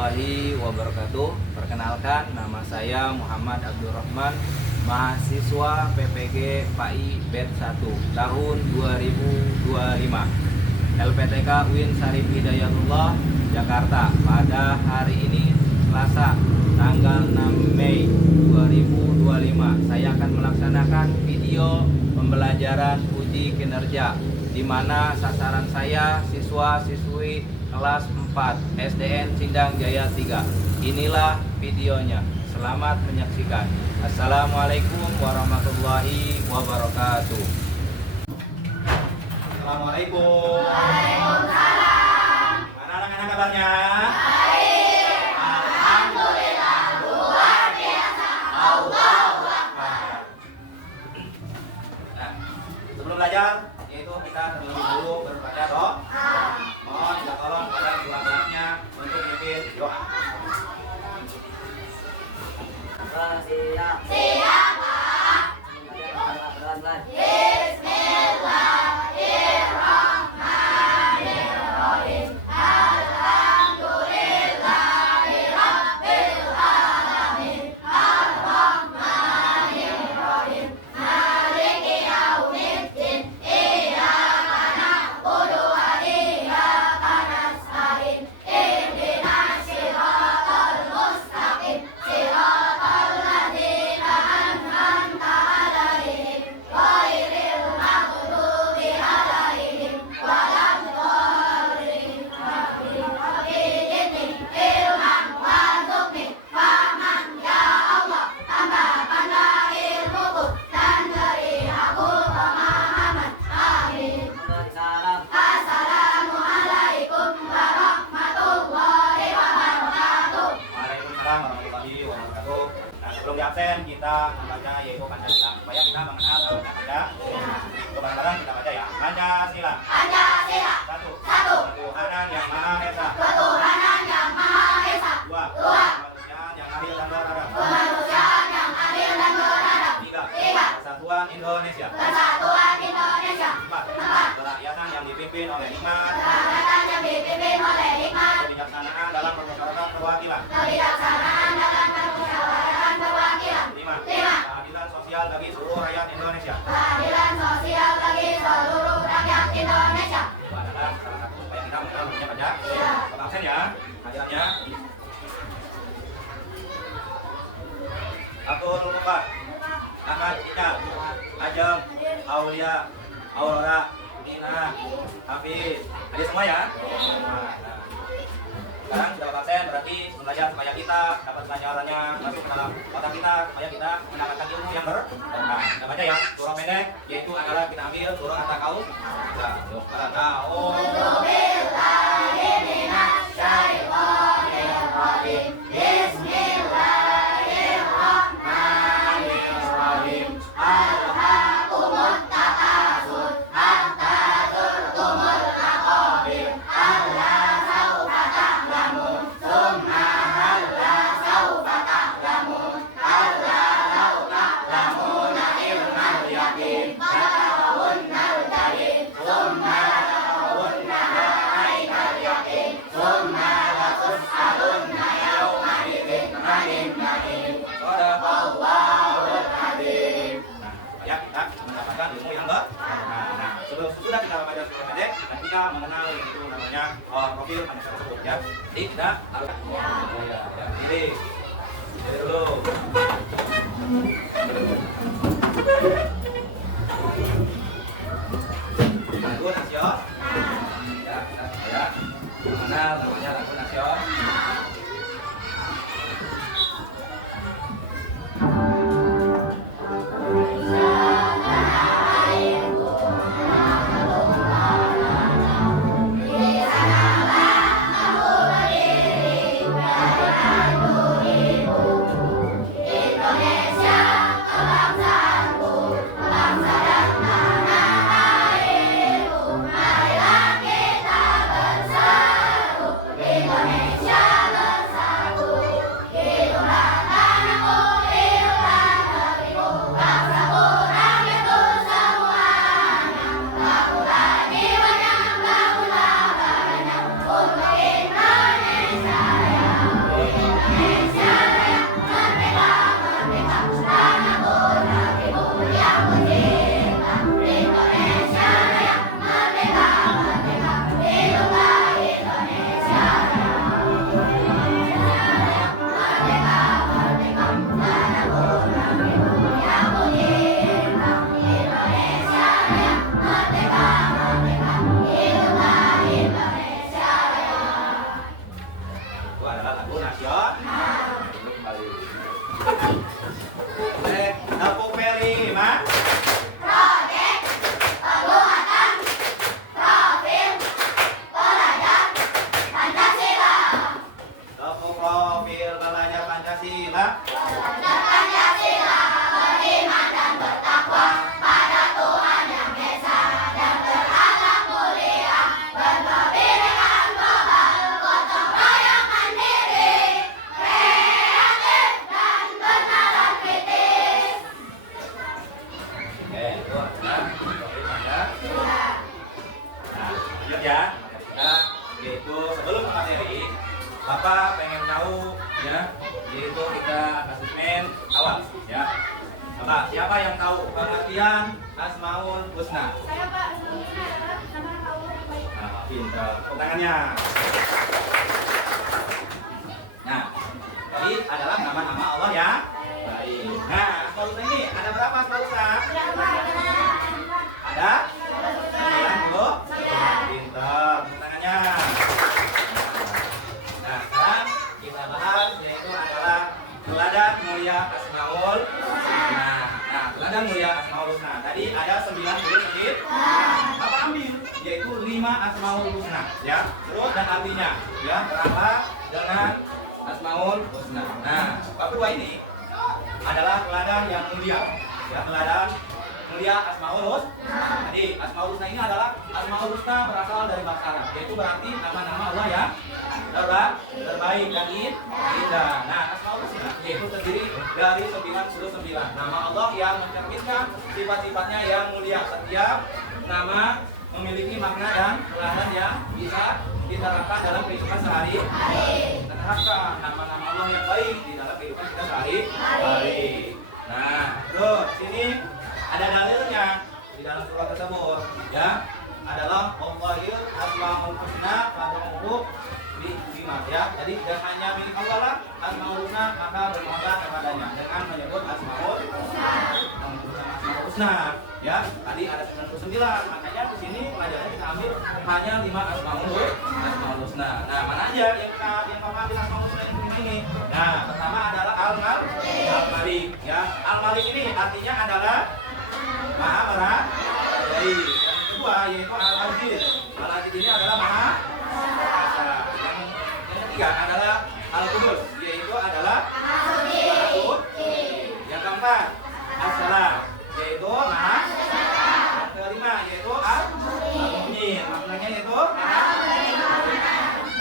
warahmatullahi wabarakatuh. Perkenalkan, nama saya Muhammad Abdurrahman, mahasiswa PPG PAI Batch 1 tahun 2025, LPTK UIN Syarif Hidayatullah, Jakarta. Pada hari ini Selasa tanggal 6 Mei 2025, saya akan melaksanakan video pembelajaran uji kinerja, di mana sasaran saya siswa-siswi kelas 4 SDN Sindang Jaya 3. Inilah videonya. Selamat menyaksikan. Assalamualaikum warahmatullahi wabarakatuh. Assalamualaikum. Waalaikumsalam. Gimana anak-anak kabarnya? Baik. Alhamdulillah, luar biasa. Allahu Akbar. Nah, sebelum belajar, yaitu kita terlebih dahulu berbaca doa. Mohon minta tolong kepada kedua kelasnya untuk pimpin doa. Siap. Siap, Pak. Bismillahirrahmanirrahim. Alhamdulillahirabbil alamin. Arrahmanirrahim. Maliki yaumiddin. Iyyaka na'budu wa iyyaka nasta'in. Ihdinas siratal mustaqim. Siratal ladzina an'amta 'alaihim ghairil maghdubi 'alaihim waladdallin. Ilman warzuqni faman ya Allah, tambahkanlah ilmuku dan beri aku pemahaman. Amin. Assalamualaikum warahmatullahi wabarakatuh. Waalaikumsalam warahmatullahi wabarakatuh. Nah, sebelum di absen kita membaca yaitu Pancasila supaya kita mengenal namanya Pancasila. Bareng-bareng kita baca ya. Pancasila. Pancasila. Satu. Satu. Ketuhanan yang Maha Esa. Ketuhanan yang Maha Esa. Dua. Dua. Kemanusiaan yang adil dan beradab. Kemanusiaan yang adil dan beradab. Tiga. Tiga. Persatuan Indonesia. Persatuan Indonesia. Empat. Empat. Kerakyatan yang dipimpin oleh hikmat. Kerakyatan yang dipimpin oleh hikmat. Kebijaksanaan dalam permusyawaratan perwakilan. Kebijaksanaan dalam permusyawaratan perwakilan. Lima. Lima. Keadilan sosial bagi seluruh rakyat Indonesia. Keadilan sosial bagi seluruh rakyat Indonesia. Itu adalah salah satu supaya kita mengenal namanya baca. Iya. Bapak absen ya. Hadiahnya. Abdul Mubarak, Ahmad Ika, Ajeng, Aulia, Aurora, Nina, Hafiz. Ada semua ya? Nah, sekarang sudah Bapak absen, berarti belajar supaya kita dapat pelajarannya masuk ke dalam otak kita, supaya kita mendapatkan ilmu yang bermanfaat. Kita baca ya, surah pendek, yaitu adalah kita ambil surah At-Takaus. Nah, yuk, tahu. Billahi minasyaitonirrajim. Bismillahirrahmanirrahim. Alhaakumut takatsur hatta zurtumul maqabir. Alla sawfa ta'lamun, tsumma alla sawfa ta'lamun. Alla law ta'lamuna ilmal yaqin lata'lamunnal jahim. Tsumma lata'lamunnaha 'ainal yaqin. Tsumma latus'alunna yawma idzin 'anil na'im. Shadaqallahul adzim. Nah, supaya kita mendapatkan ilmu yang nah, sudah kita baca surah pendek dan kita mengenal itu namanya profil manusia tersebut ya. Jadi kita harus jadi dulu. Lagu nasional. Ya, kita mengenal namanya lagu nasional. Indonesia Bismillah. Ucapkan Yasinlah, beriman dan bertakwa pada Tuhan yang Esa dan berakhlak mulia, berkebinekaan global, gotong royong mandiri, kreatif dan bernalar kritis. Oke, itu adalah ya. Nah, lanjut ya. Nah, yaitu sebelum ke materi, Bapak pengen tahu ya, yaitu kita asesmen awal ya. Bapak, siapa yang tahu pengertian Asmaul Husna? Saya Pak, sebelumnya adalah nama Allah yang baik. Nah, pintar. Tepuk tangannya. Nah, jadi adalah nama-nama Allah ya. Baik. Nah, Asmaul Husna ini ada berapa Asmaul Husna? Ada 90. Pintar. Tepuk tangannya. Nah, sekarang kita bahas yaitu adalah teladan mulia Asmaul Husna. Nah, teladan mulia Asmaul Husna. Tadi ada 90 menit. Bapak ambil yaitu 5 Asmaul Husna ya. Terus dan artinya ya, berapa dengan Asmaul Husna. Nah, bab kedua ini adalah teladan yang mulia. Ya, teladan mulia Asmaul Husna. Jadi, Asmaul Husna ini adalah Asmaul Husna berasal dari bahasa Arab, yaitu berarti nama-nama Allah ya terbaik dan indah. Nah, Asmaul Husna yaitu terdiri dari 99 nama Allah yang mencerminkan sifat-sifatnya yang mulia. Setiap nama memiliki makna dan teladan yang bisa diterapkan dalam kehidupan sehari-hari. Terapkan nama-nama Allah yang baik di dalam kehidupan kita sehari-hari. Nah, terus sini ada dalilnya di dalam surat tersebut ya, adalah Allahil Asmaul Husna fad'uhu bihima ya. Jadi jangan hanya milik Allah lah Asmaul Husna, maka bermohonlah kepadanya dengan menyebut Asmaul Husna ya. Tadi ada 99, makanya di sini pelajaran kita ambil hanya 5 Asmaul Husna. Nah, mana aja yang Bapak ambil Asmaul Husna ini? Nah, pertama adalah Al-Malik ya. Al-Malik ini artinya adalah Maha Baik. Yang kedua yaitu Al-Aziz. Al-Aziz ini adalah Maha Perkasa. Yang ketiga adalah Al-Qudus, yaitu adalah Maha Suci. Yang keempat As-Salam, yaitu Maha. Yang kelima yaitu Al-Mu'min. Maknanya yaitu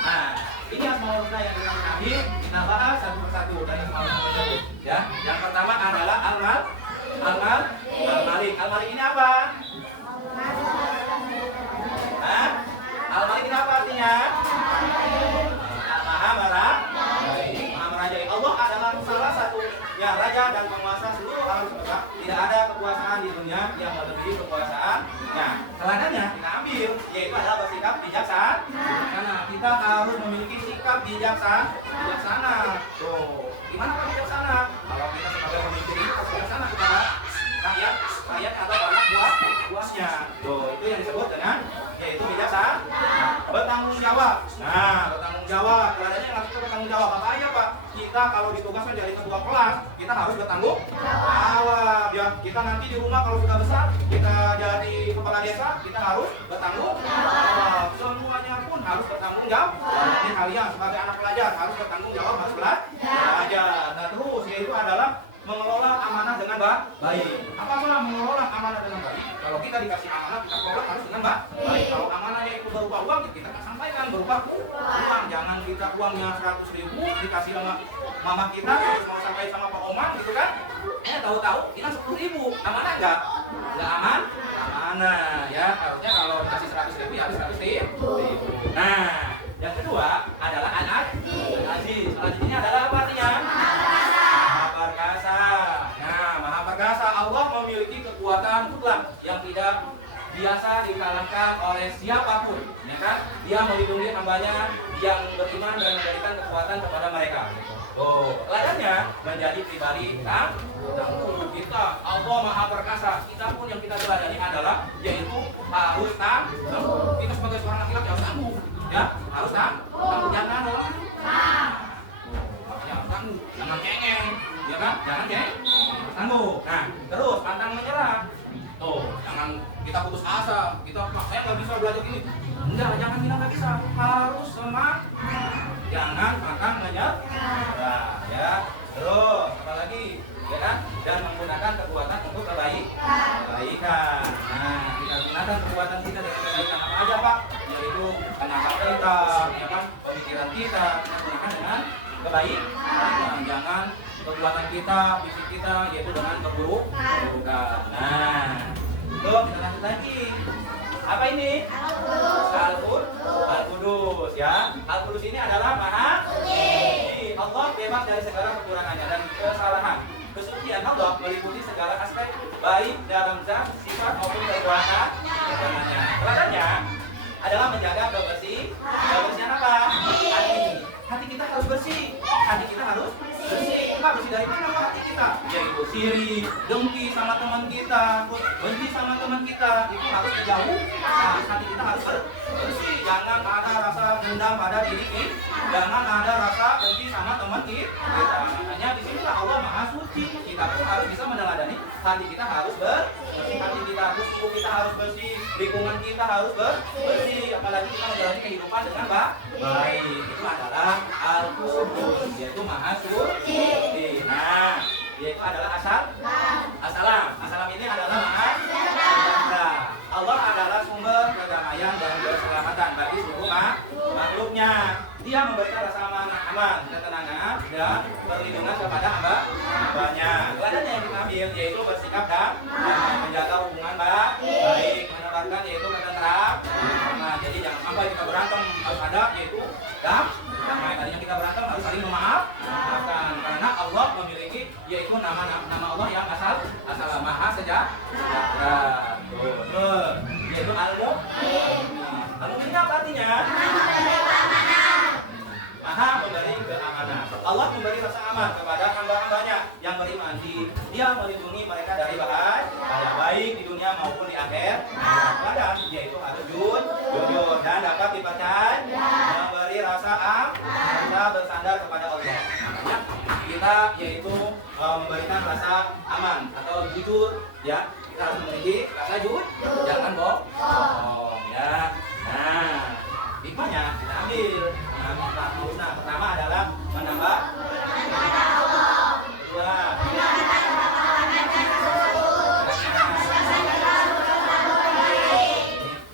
Nah, ini Asmaul Husna yang kita ambil. Kita bahas satu persatu dari Asmaul Husna tersebut. Ya, yang pertama adalah Al-Malik. Al-Malik ini apa? Hah? Al-Malik ini apa artinya? Maha Merajai. Allah adalah salah satu ya raja dan penguasa seluruh alam semesta. Tidak ada kekuasaan di dunia yang melebihi kekuasaan. Nah, teladannya kita ambil yaitu adalah bersikap bijaksana. Karena kita harus memiliki sikap bijaksana. Tuh, gimana kalau bijaksana? Kalau kita sebagai pemimpin ini harus bijaksana kepada rakyat atau anak buahnya. Tuh, itu yang disebut dengan yaitu bijaksana. Bertanggung jawab. Nah, bertanggung jawab. Teladannya yang harus bertanggung jawab. Apa aja Pak? Kita kalau ditugaskan jadi ketua kelas, kita harus bertanggung jawab. Ya, kita nanti di rumah kalau sudah besar, kita jadi kepala desa, kita harus bertanggung jawab. Semuanya pun harus bertanggung jawab. Jadi kalian sebagai anak pelajar harus bertanggung jawab, harus belajar. Nah, terus yaitu adalah mengelola amanah dengan baik. Apa mengelola amanah dengan baik? Kalau kita dikasih amanah, kita kelola harus dengan baik. Kalau amanahnya itu berupa uang, kita akan sampaikan berupa uang. Jangan kita uangnya 100.000 dikasih sama mama kita, terus mau sampai sama Pak Omar gitu kan? Tahu-tahu kita 10.000. Amanah enggak? Enggak amanah ya. Harusnya kalau dikasih 100.000 ya harus 100.000. Nah, yang kedua adalah Al-Aziz. Al-Aziz ini adalah apa artinya? Perkasa. Nah, Maha Perkasa. Allah memiliki kekuatan mutlak yang tidak biasa dikalahkan oleh siapapun. Ya kan? Dia melindungi hambanya yang beriman dan memberikan kekuatan kepada mereka. Oh, teladannya menjadi pribadi tangguh kita. Allah Maha Perkasa. Kita pun yang kita teladani adalah yaitu harus tangguh. Kita sebagai seorang laki-laki harus tangguh. Ya, harus tangguh. Jangan tangguh, jangan cengeng, ya kan? Jangan tangguh. Nah, terus pantang menyerah. Tuh, jangan kita putus asa. Kita saya nggak bisa belajar ini. Enggak, jangan bilang nggak bisa. Harus semangat. Jangan pantang menyerah. Ya. Terus apa lagi? Ya kan? Dan menggunakan kekuatan untuk kebaikan. Nah, kita gunakan kekuatan kita dengan kebaikan apa aja Pak? Yaitu tenaga kita, ya kan? Pemikiran kita gunakan dengan kebaikan. Jangan kekuatan kita, fisik kita, yaitu dengan keburukan. Nah, tuh kita lanjut lagi. Apa ini? Al-Qudus ya. Al-Qudus ini adalah Maha Suci. Allah bebas dari segala kekurangannya dan kesalahan. Kesucian Allah meliputi segala aspek baik dalam zat, sifat maupun perbuatan. Teladannya adalah menjaga kebersihan apa? Hati. Hati kita harus bersih. Hati kita harus bersih. Pak, bersih dari mana Pak hati kita? Yaitu sirik, dengki sama teman kita, benci sama teman kita, itu harus dijauh. Nah, hati kita harus bersih. Jangan ada rasa dendam pada diri kita. Jangan ada rasa benci sama teman kita. Makanya di sini Allah Maha Suci. Kita pun harus bisa meneladani. Hati kita harus bersih. Hati kita harus tubuh kita harus bersih. Lingkungan kita harus bersih. Apalagi kita menjalani kehidupan dengan baik. Itu adalah Al-Qudus, yaitu Maha Suci. Nah, yaitu adalah Assalam ini adalah Maha Suci. Allah adalah sumber kedamaian dan keselamatan bagi seluruh makhluknya. Dia memberikan rasa aman, ketenangan, dan perlindungan kepada hamba-hambanya. Teladannya yang kita ambil yaitu bersikap dan menjaga hubungan baik, menebarkan yaitu ketentraman. Nah, jadi jangan sampai kita berantem, harus ada yaitu damai. Tadinya kita berantem harus saling memaafkan karena Allah memiliki yaitu nama Allah yang asal Maha Sejahtera. Yaitu Al-Mu'min. Al-Mu'min apa artinya? Maha memberi keamanan. Allah memberi rasa aman kepada hamba-hambanya yang beriman. Dia melindungi mereka dari bahaya baik di dunia maupun di akhir. Dan yaitu harus jujur dan dapat dipercaya, memberi rasa bersandar kepada Allah. Makanya kita yaitu memberikan rasa aman atau jujur ya. Kita harus memiliki rasa jujur, jangan bohong ya. Nah, hikmahnya kita ambil. Nah, pertama adalah menambah kedua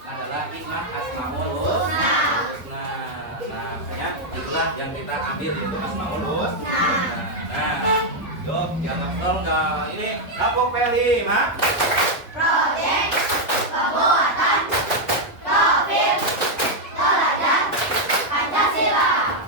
adalah hikmah Asmaul Husna. Nah, makanya itulah yang kita ambil yaitu Asmaul Husna. Nah, yuk kita nggak ini rapok Peli, Mak. Proyek pembuatan profil teladan Pancasila.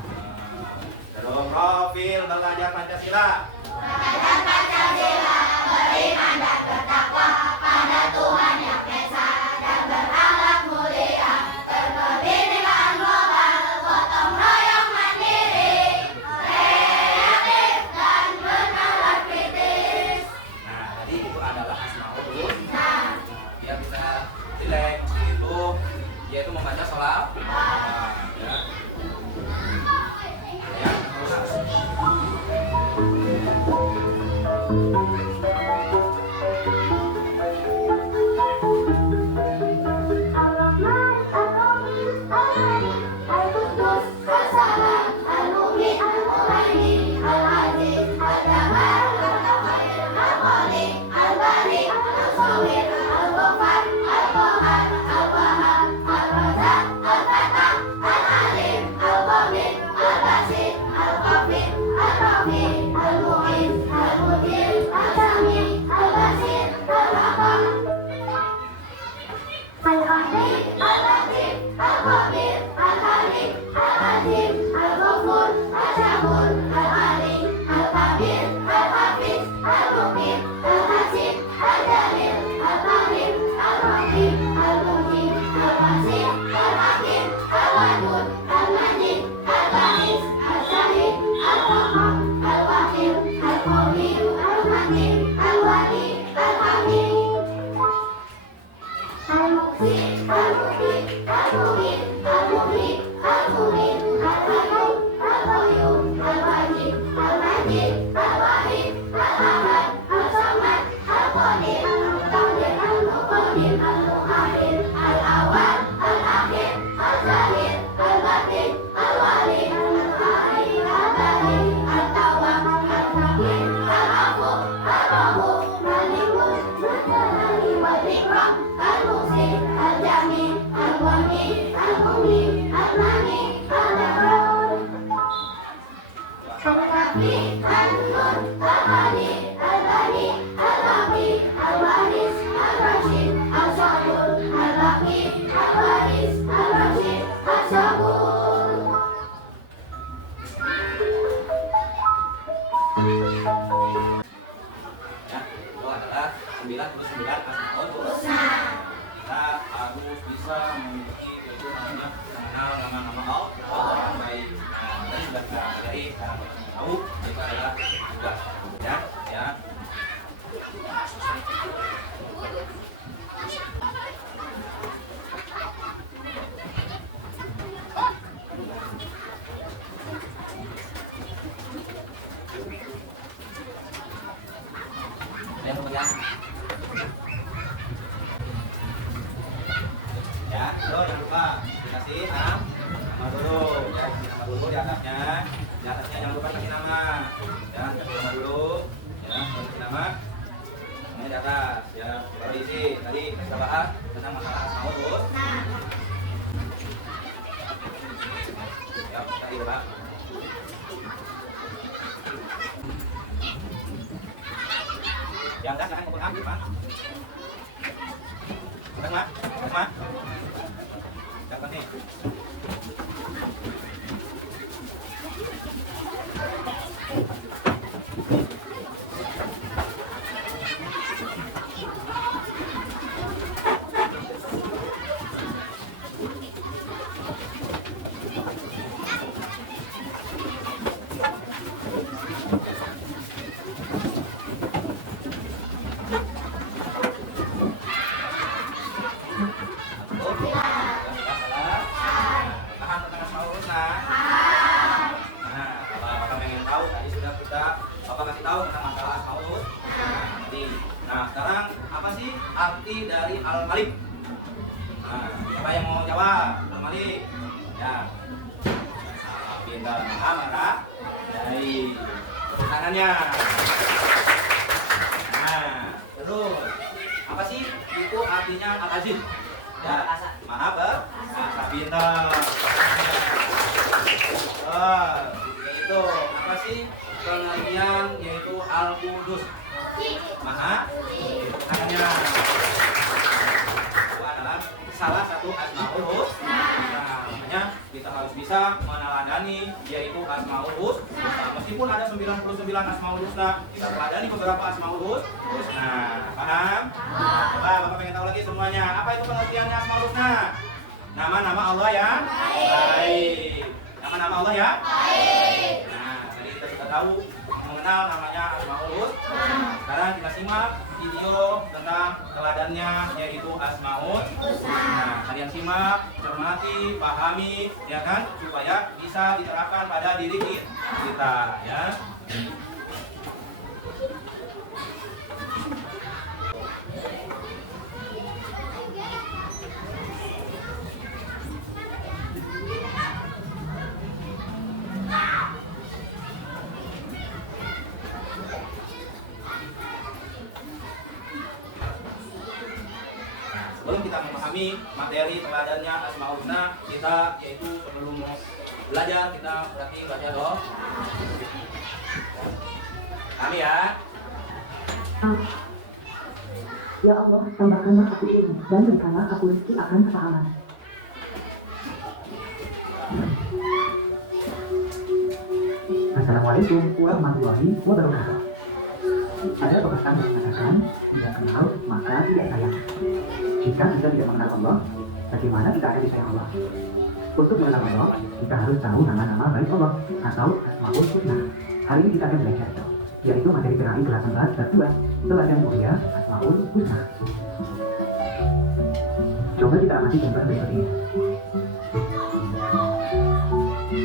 Profil belajar Pancasila. Teladan Pancasila beriman dan bertakwa pada Tuhan yang Esa dan berakhlak mulia, berkebinekaan global, gotong royong mandiri, kreatif dan bernalar kritis. Nah, tadi itu adalah Asmaul Husna. Dia bisa jelek itu yaitu membaca sholawat. Ya. Ya. 99 Asmaul Husna. Kita harus bisa memiliki yaitu namanya mengenal nama-nama Allah yang baik. Nah, tadi sudah kita pelajari cara tahu itu adalah tugas ya. Yang pegang ya, lo jangan lupa dikasih nama dulu ya, kasih nama dulu di atasnya jangan lupa kasih nama ya, kasih nama dulu ya, kasih nama ini di atas ya, baru diisi tadi kita bahas tentang masalah Asmaul Husna ya, tadi Pak. Yang kan mau ambil Pak. Mak. Dapat nih. Bapak kasih tahu tentang masalah Asmaul Husna. Nah, sekarang apa sih arti dari Al-Malik? Nah, siapa yang mau jawab? Al-Malik. Ya. Pintar kamera dari tangannya. Nah, terus apa sih itu artinya Al-Aziz? Ya, maaf, asa pintar. Itu apa sih pengertian yaitu Al-Qudus? Maha tangannya. Itu adalah salah satu Asmaul Husna. Nah, makanya kita harus bisa meneladani yaitu Asmaul Husna. Meskipun ada 99 Asmaul Husna, kita teladani beberapa Asmaul Husna. Paham? Coba Bapak pengen tahu lagi semuanya. Apa itu pengertiannya Asmaul Husna? Nama-nama Allah ya baik. Nama-nama Allah ya baik. Nah, tadi kita sudah tahu mengenal namanya Asmaul Husna. Sekarang kita simak video tentang teladannya yaitu Asmaul Husna. Nah, kalian simak, cermati, pahami ya kan supaya bisa diterapkan pada diri kita ya. Sebelum kita memahami materi teladannya Asmaul Husna, kita yaitu sebelum belajar kita berarti baca doa. Kami ya. Ya Allah, tambahkanlah aku ilmu dan berikanlah aku rezeki akan kepahaman. Assalamualaikum warahmatullahi wabarakatuh. Ada pepatah yang mengatakan, tidak kenal maka tidak sayang. Jika kita tidak mengenal Allah, bagaimana kita akan disayang Allah? Untuk mengenal Allah, kita harus tahu nama-nama baik Allah atau Asmaul Husna. Hari ini kita akan belajar, yaitu materi PKI 18 bab 2, teladan mulia Asmaul Husna. Coba kita amati contoh berikut ini.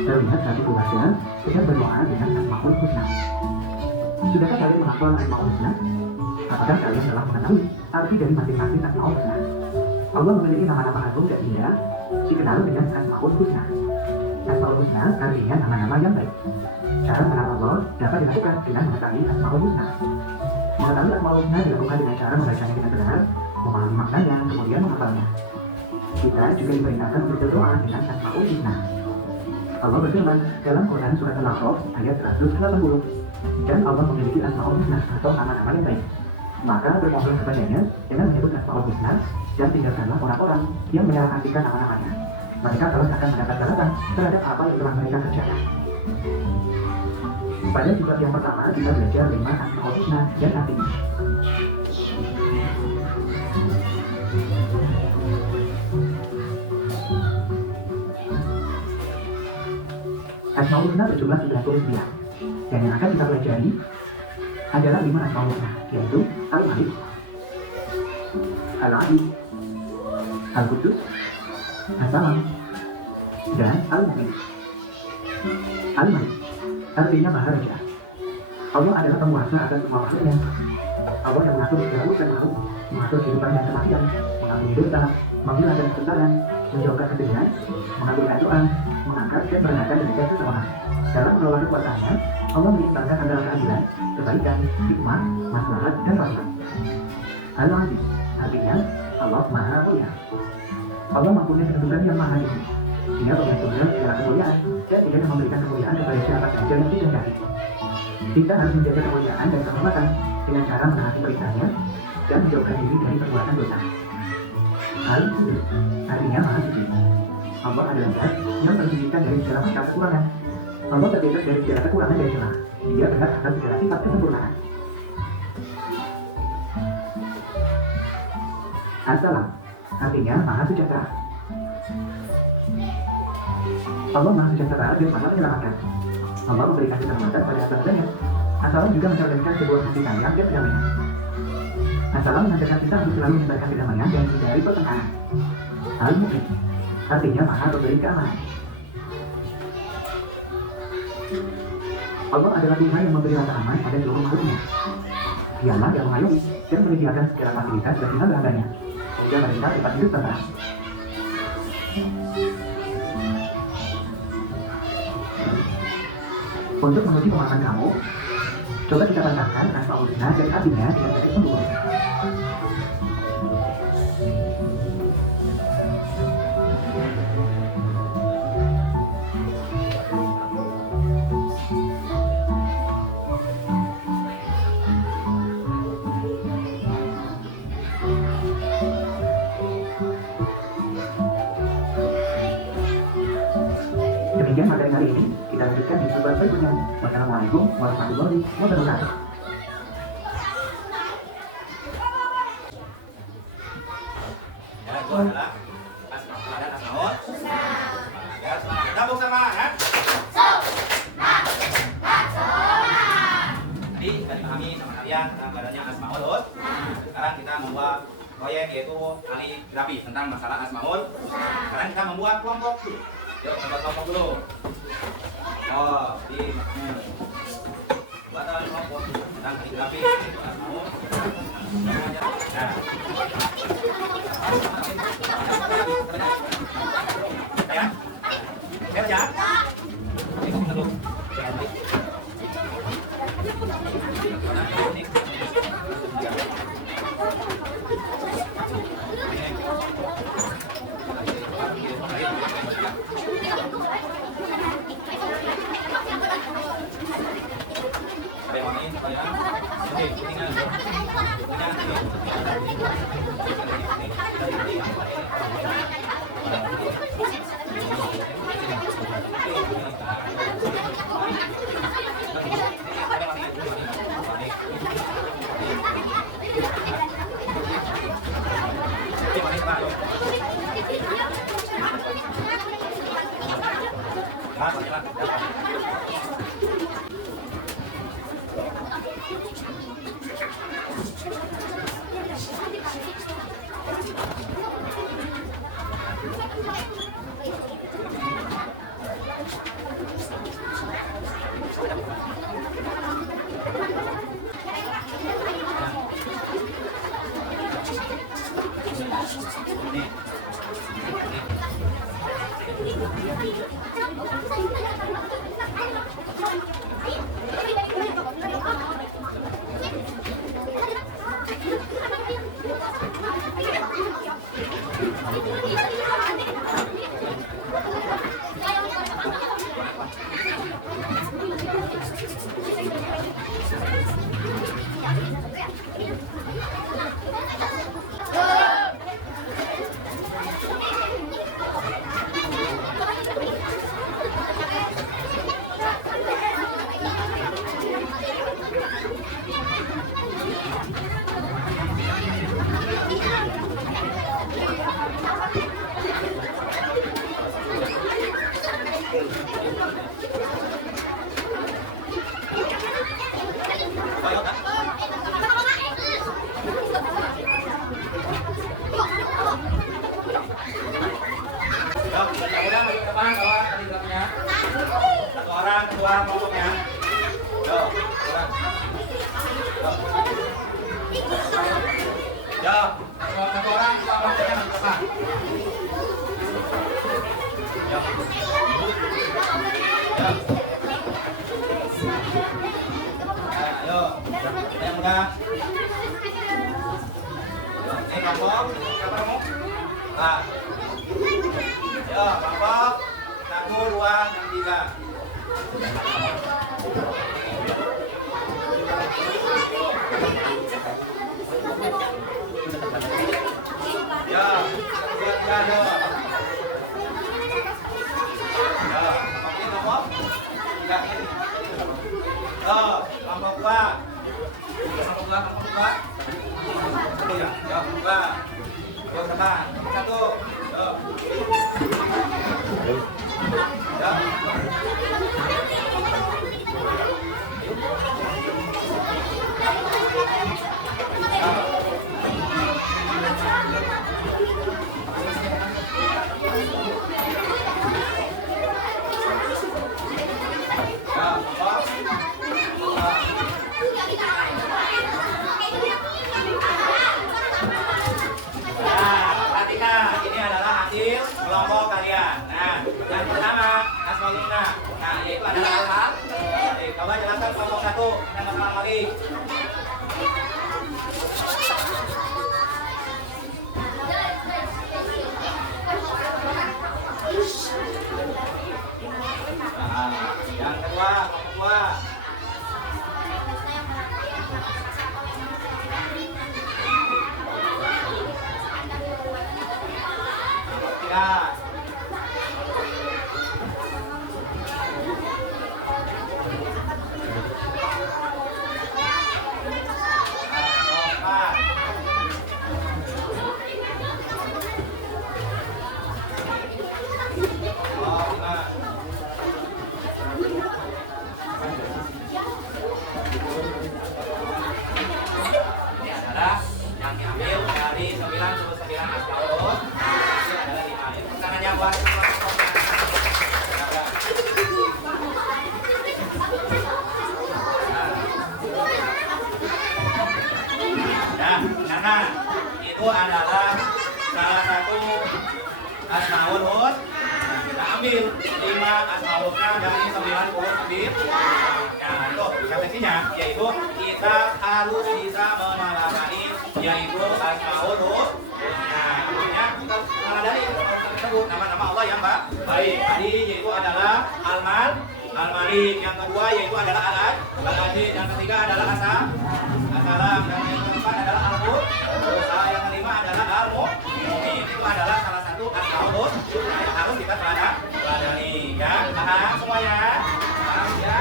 Terlihat satu keluarga sedang berdoa dengan Asmaul Husna. Sudahkah kalian menghafal Asmaul Husna? Apakah kalian telah mengetahui arti dari masing-masing Asmaul Husna? Allah memiliki nama-nama agung dan indah dikenal dengan Asmaul Husna. Asmaul Husna artinya nama-nama yang baik. Cara mengenal Allah dapat dilakukan dengan mengetahui Asmaul Husna. Mengetahui Asmaul Husna dilakukan dengan cara membacanya dengan benar, memahami maknanya, kemudian menghafalnya. Kita juga diperintahkan untuk berdoa dengan Asmaul Husna. Allah berfirman dalam Quran surat Al-A'raf ayat 180, dan Allah memiliki Asmaul Husna atau nama-nama yang baik. Maka bermohon kepadanya dengan menyebut Asmaul Husna dan tinggalkanlah orang-orang yang menyalahartikan nama-namanya. Mereka terus akan mendapat balasan terhadap apa yang telah mereka kerjakan. Pada surat yang pertama kita belajar 5 Asmaul Husna dan artinya. Asmaul Husna berjumlah 99. Dan yang akan kita pelajari adalah 5 Asmaul Husna, yaitu Al-Malik, Al-Adil, Al-Qudus, As-Salam, dan Al-Mu'min. Al-Malik artinya Maha Raja. Allah adalah penguasa atas semua makhluknya. Allah yang mengatur segala urusan makhluk, mengatur kehidupan dan kematian, mengampuni dosa, menghilangkan kesengsaraan, menjauhkan kesedihan, mengabulkan doa, mengangkat dan merendahkan derajat seseorang. Dalam mengelola kekuasaannya, Allah menyeimbangkan antara keadilan, kebaikan, hikmah, maslahat, dan rahmat. Al-Aziz artinya Allah Maha Mulia. Allah mempunyai kedudukan yang maha tinggi. Dia pemilik segala kemuliaan dan Dia yang memberikan kemuliaan kepada siapa saja yang dikehendaki. Kita harus menjaga kemuliaan dan kehormatan dengan cara menaati perintahnya dan menjauhkan diri dari perbuatan dosa. Al-Qudus artinya Maha Suci. Allah adalah Zat yang tersucikan dari segala macam kekurangan. Allah terbebas dari segala kekurangan dan celah. Dia berhak atas segala sifat kesempurnaan. As-Salam artinya Maha Sejahtera. Allah Maha Sejahtera dan Maha Menyelamatkan. Allah memberikan keselamatan pada hamba-hambanya. As-Salam juga mencerminkan sebuah kasih sayang dan kedamaian. As-Salam mengajarkan kita untuk selalu menyebarkan kedamaian dan menghindari pertengkaran. Al-Mu'min artinya Maha Pemberi keamanan. Allah adalah Tuhan yang memberi rasa aman pada seluruh makhluknya. Dialah yang mengayomi dan menyediakan segala fasilitas bagi hamba-hambanya, sehingga mereka dapat hidup tenang. Untuk menguji pemahaman kamu, coba kita bantahkan Asmaul Husna dan artinya dengan garis pembunuh. Demikian materi hari ini, kita lanjutkan di sebuah berikutnya. Wassalamualaikum warahmatullahi wabarakatuh. Ya, itu adalah Asmaul dan Asmaul. Ya, semangat. Sambung semangat. Tadi kita dipahami sama kalian tentang badannya Asmaul. Sekarang kita membuat proyek yaitu kaligrafi tentang masalah Asmaul. Sekarang kita membuat kelompok dulu. Yuk, membuat kelompok dulu. Oh, buat kelompok tentang kaligrafi Asmaul. Nah. Ya. Ya, ya. Ya, satu orang bacanya nanti apa? Ya. Ya. Ayo, yang mudah. Ini kelompok, siapa kamu? Ah. Ayo, kelompok. 1, 2, 3. Ya, 2, 3, ayo. Ya, ini kelompok. 3 ini. Yo, kelompok 2. Kelompok 2, kelompok 2. Satu ya, ya, 2. Yo, sama. 1. Yo. Ya. Kelompok kalian. Nah, yang pertama asmauluna. Nah, yaitu adalah alham. Coba jelaskan kelompok 1 yang masalah lagi. Nah, yang kedua kelompok 2. Ya. Ini adalah yang diambil dari 99 asmaul. Pertanyaannya buat karena itu adalah salah satu asmaul husna. Kita ambil 5 asmaul husna dari 99. Nah, itu konsepsinya yaitu kita harus bisa meneladani yaitu asmaul husna. Artinya kita meneladani tersebut nama-nama Allah yang baik. Tadi yaitu adalah Al-Malik, yang kedua yaitu adalah Al-Aziz, yang ketiga adalah As-Salam, dan yang keempat adalah Al-Mu'min, yang kelima adalah Al-Mu'min. Itu adalah salah satu asmaul husna yang harus kita teladani. Ya, paham semuanya? Paham ya?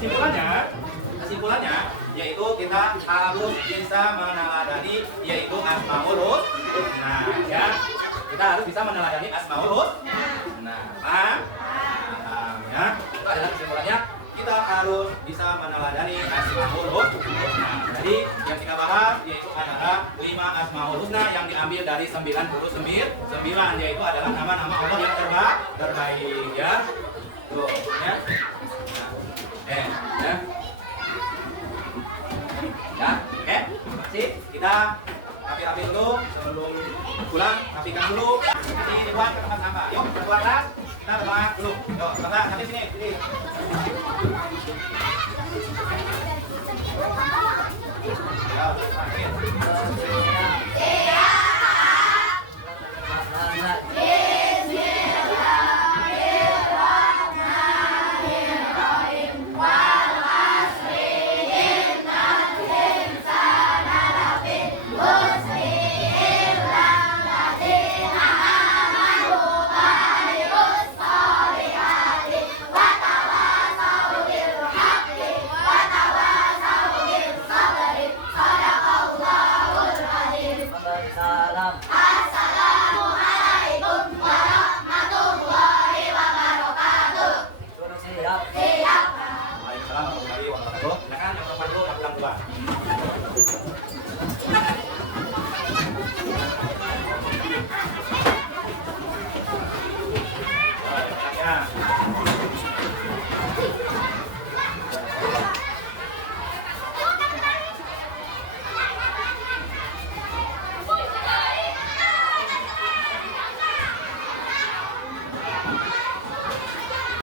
Itu adalah kesimpulannya yaitu kita harus bisa meneladani yaitu asmaul husna. Ya, kita harus bisa meneladani asmaul husna. Paham? Ya, itu adalah kesimpulannya. Kita harus bisa meneladani asmaul husna. Jadi yang kita bahas yaitu adalah 5 asmaul husna yang diambil dari 99 yaitu adalah nama-nama Allah yang terbaik ya. Tuh, ya. Nah, ya. Ya, oke. Masih kita rapi-rapi dulu sebelum pulang, rapikan dulu. Nanti dibuat ke tempat sampah. Yuk, keluar kelas. Kita berdoa dulu. Yuk, sampah sampai sini. Ya,